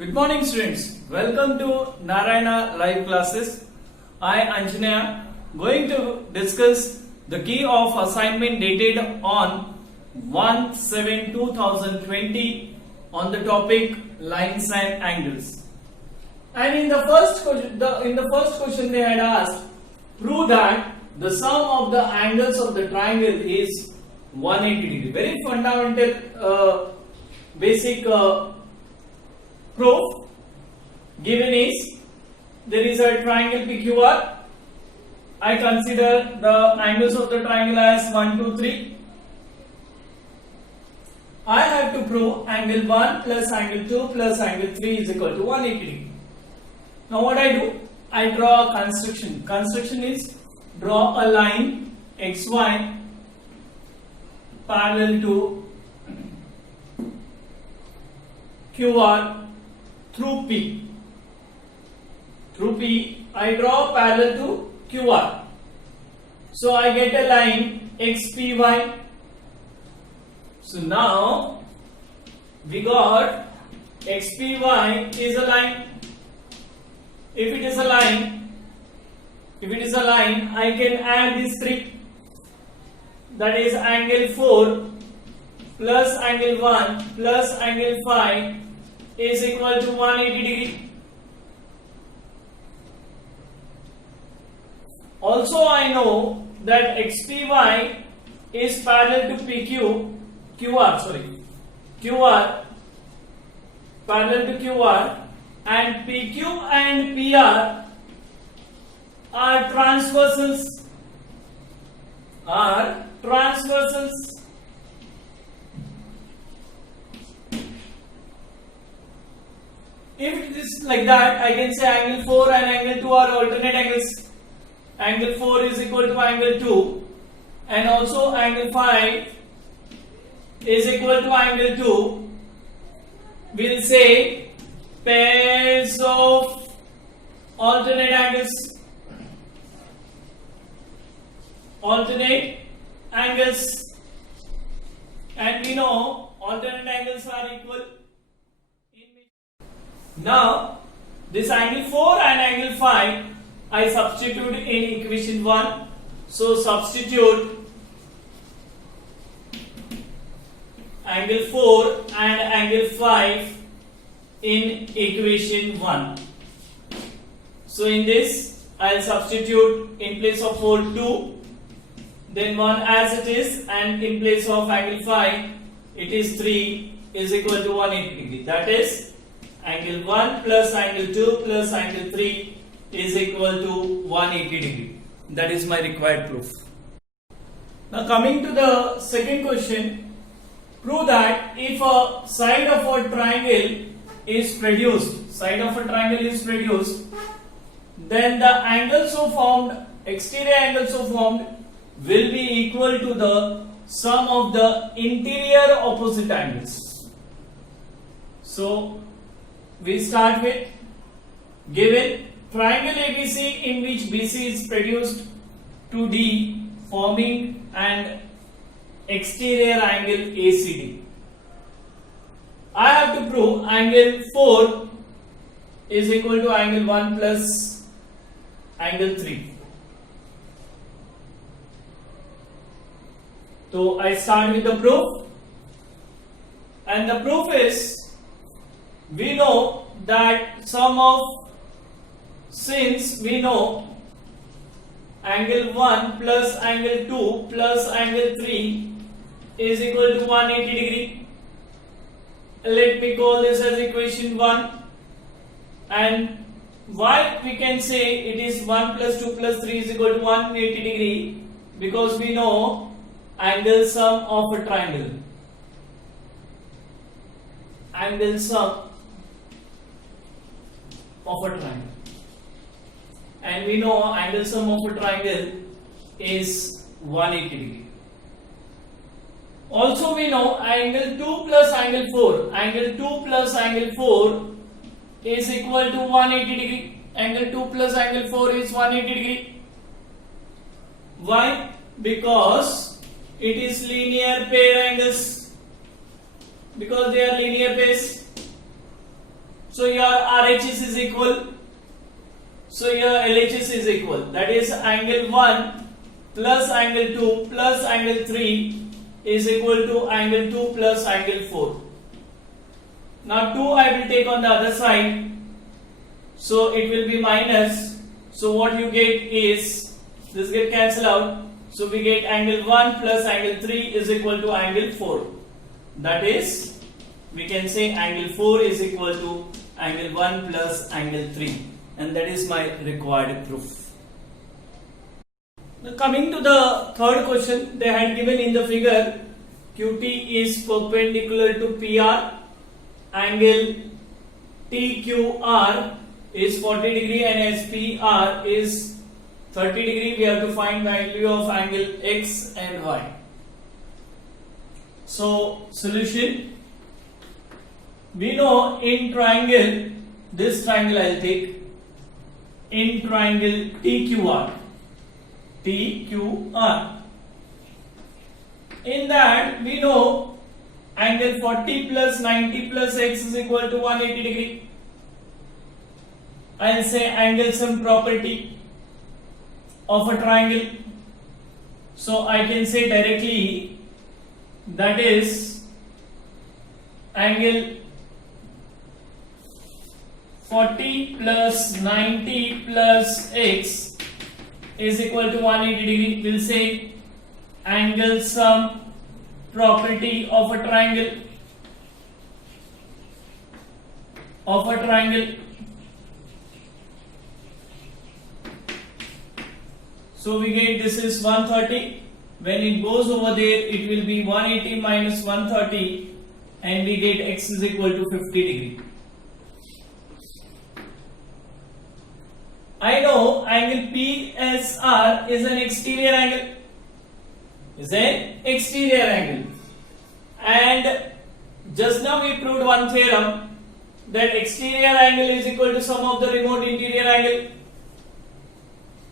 Good morning students. Welcome to Narayana live classes. I Anjanaya going to discuss the key of assignment dated on 1/7/2020 on the topic lines and angles. And in the first question they had asked, prove that the sum of the angles of the triangle is 180 degree. Very fundamental basic proof given is there is a triangle PQR. I consider the angles of the triangle as 1, 2, 3. I have to prove angle 1 plus angle 2 plus angle 3 is equal to 180 degree. Now what I do? I draw a construction. Construction is draw a line XY parallel to QR through P. Through P, I draw parallel to QR. So I get a line XPY. So now we got XPY is a line. If it is a line, I can add these three. That is angle 4 plus angle 1 plus angle 5 is equal to 180 degree. Also I know that XPY is parallel to QR parallel to QR, and PQ and PR are transversals. If it is like that, I can say angle 4 and angle 2 are alternate angles. Angle 4 is equal to angle 2, and also angle 5 is equal to angle 2. We'll say pairs of alternate angles. And we know alternate angles are equal. Now this angle 4 and angle 5 I substitute in equation 1. So substitute angle 4 and angle 5 in equation 1. So in this I'll substitute in place of 4 2, then 1 as it is, and in place of angle 5 it is 3 is equal to 180 degree. That is angle 1 plus angle 2 plus angle 3 is equal to 180 degree. That is my required proof. Now coming to the second question, prove that if a side of a triangle is produced, then the angles so formed, exterior angles so formed, will be equal to the sum of the interior opposite angles. So we start with given triangle ABC in which BC is produced 2D forming an exterior angle ACD. I have to prove angle 4 is equal to angle 1 plus angle 3. So I start with the proof, and the proof is, we know that since we know angle 1 plus angle 2 plus angle 3 is equal to 180 degree. Let me call this as equation 1. And why we can say it is 1 plus 2 plus 3 is equal to 180 degree? Because we know angle sum of a triangle. Angle sum of a triangle. And we know angle sum of a triangle is 180 degree. Also we know angle 2 plus angle 4. Angle 2 plus angle 4 is equal to 180 degree. Angle 2 plus angle 4 is 180 degree. Why? Because it is linear pair angles. Because they are linear pairs. So your RHS is equal. So your LHS is equal. That is angle 1 plus angle 2 plus angle 3 is equal to angle 2 plus angle 4. Now 2 I will take on the other side. So it will be minus. So what you get is, this get cancelled out. So we get angle 1 plus angle 3 is equal to angle 4. That is, we can say angle 4 is equal to angle 1 plus angle 3. And that is my required proof. Now coming to the third question, they had given in the figure QT is perpendicular to PR, angle TQR is 40 degree and SPR is 30 degree. We have to find value of angle X and Y. So solution, we know in triangle, this triangle I will take, in triangle TQR, in that we know angle 40 plus 90 plus X is equal to 180 degree. I will say angle sum property of a triangle. So I can say directly that is angle 40 plus 90 plus X is equal to 180 degree. We'll say angle sum property of a triangle. So we get this is 130. When it goes over there, it will be 180 minus 130 and we get X is equal to 50 degree. I know angle PSR is an exterior angle. And just now we proved one theorem that exterior angle is equal to sum of the remote interior angle.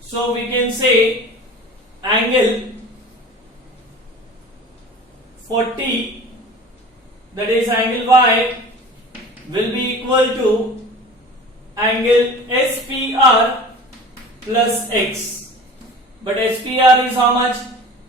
So we can say angle 40, that is angle Y, will be equal to angle SPR plus X. But SPR is how much?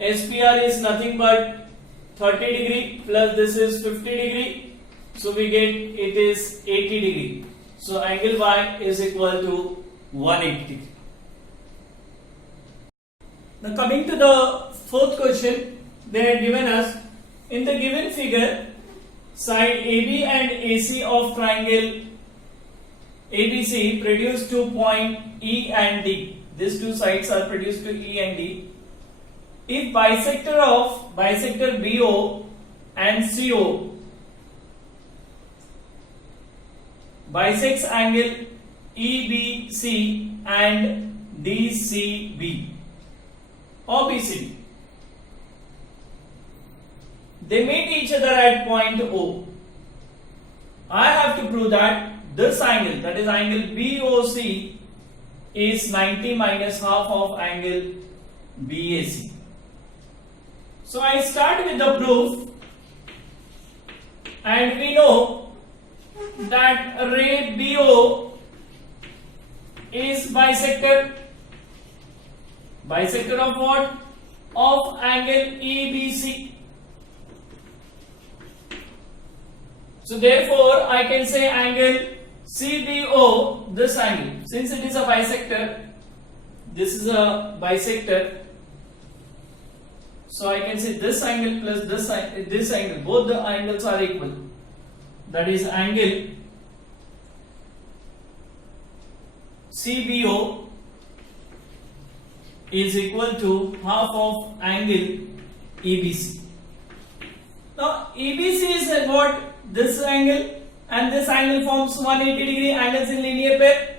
SPR is nothing but 30 degree plus this is 50 degree. So we get it is 80 degree. So angle Y is equal to 180 degree. Now coming to the fourth question, they had given us in the given figure, side AB and AC of triangle ABC produce to point E and D. These two sides are produced to E and D. If bisector BO and CO bisects angle EBC and DCB or BCD, they meet each other at point O. I have to prove that this angle, that is angle BOC, is 90 minus half of angle BAC. So I start with the proof, and we know that ray BO is bisector. Bisector of what? Of angle EBC. So therefore I can say angle CBO, this angle, since it is a bisector, this is a bisector, so I can say this angle plus this angle, both the angles are equal. That is angle CBO is equal to half of angle EBC. Now EBC is what? This angle, and this angle forms 180 degree angles in linear pair.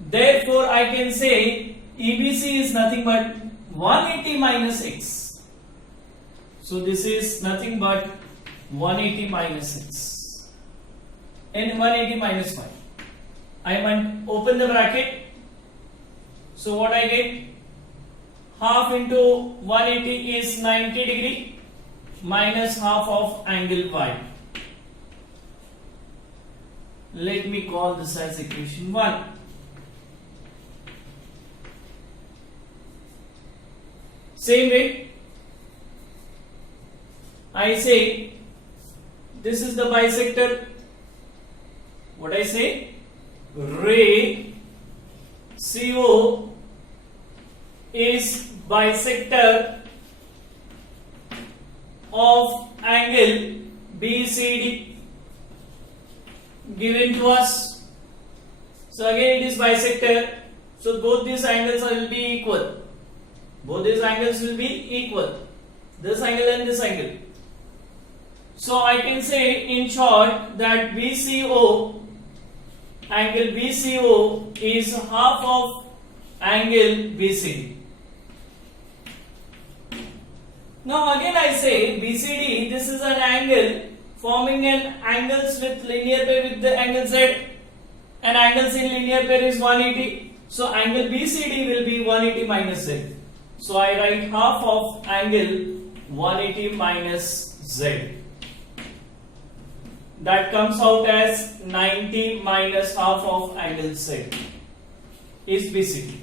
Therefore I can say EBC is nothing but 180 minus X. So this is nothing but 180 minus X and 180 minus 5. I might open the bracket. So what I get? Half into 180 is 90 degree minus half of angle Y. Let me call this as equation 1. Same way, I say this is the bisector. What I say? Ray CO is bisector of angle BCD given to us. So again it is bisector. So both these angles will be equal. Both these angles will be equal. This angle and this angle. So I can say in short that BCO, angle BCO is half of angle BCD. Now again I say BCD, this is an angle forming an angles with linear pair with the angle Z, and angles in linear pair is 180. So angle BCD will be 180 minus Z. So I write half of angle 180 minus Z. That comes out as 90 minus half of angle Z is BCO.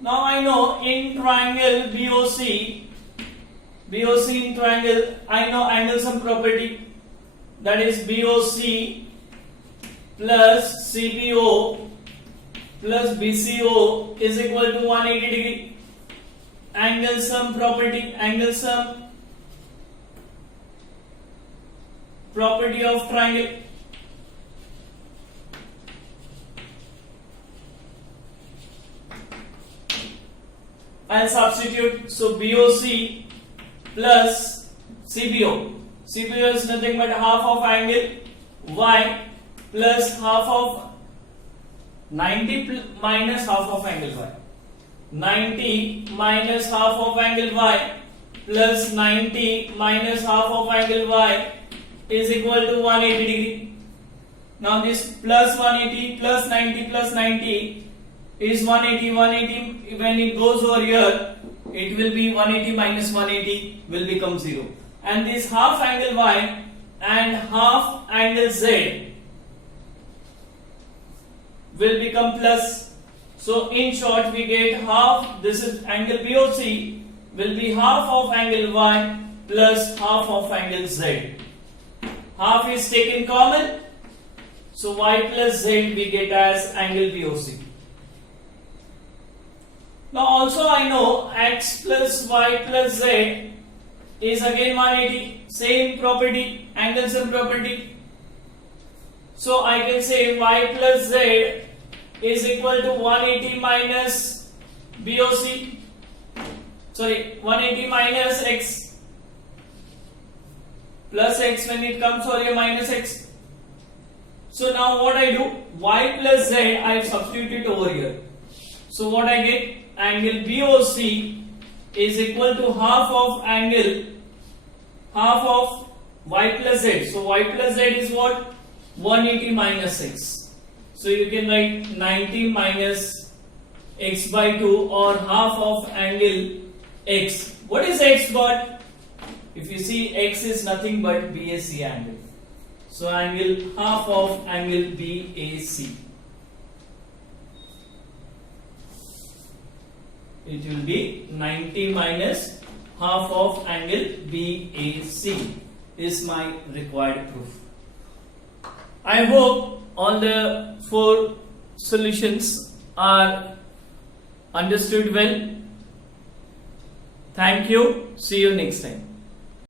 Now I know in triangle BOC in triangle, I know angle sum property, that is BOC plus CBO plus BCO is equal to 180 degree. Angle sum property, property of triangle. I'll substitute. So BOC plus CBO. CBO is nothing but half of angle Y plus half of 90 minus half of angle Y. 90 minus half of angle Y plus 90 minus half of angle Y is equal to 180 degree. Now this plus 180 plus 90 plus 90 is 180. 180 when it goes over here, it will be 180 minus 180 will become 0. And this half angle Y and half angle Z will become plus. So in short we get half, this is angle BOC will be half of angle Y plus half of angle Z. Half is taken common, so Y plus Z we get as angle BOC. Now also I know X plus Y plus Z is again 180, same property, angle sum property. So I can say Y plus Z is equal to 180 minus BOC, 180 minus X plus X, when it comes over here minus X. So now what I do, Y plus Z I substitute it over here. So what I get, angle BOC is equal to half of Y plus Z. So Y plus Z is what? 180 minus X. So you can write 90 minus X by 2 or half of angle X. What is X but? If you see, X is nothing but BAC angle. So angle, half of angle BAC. It will be 90 minus half of angle BAC is my required proof. I hope all the 4 solutions are understood well. Thank you. See you next time.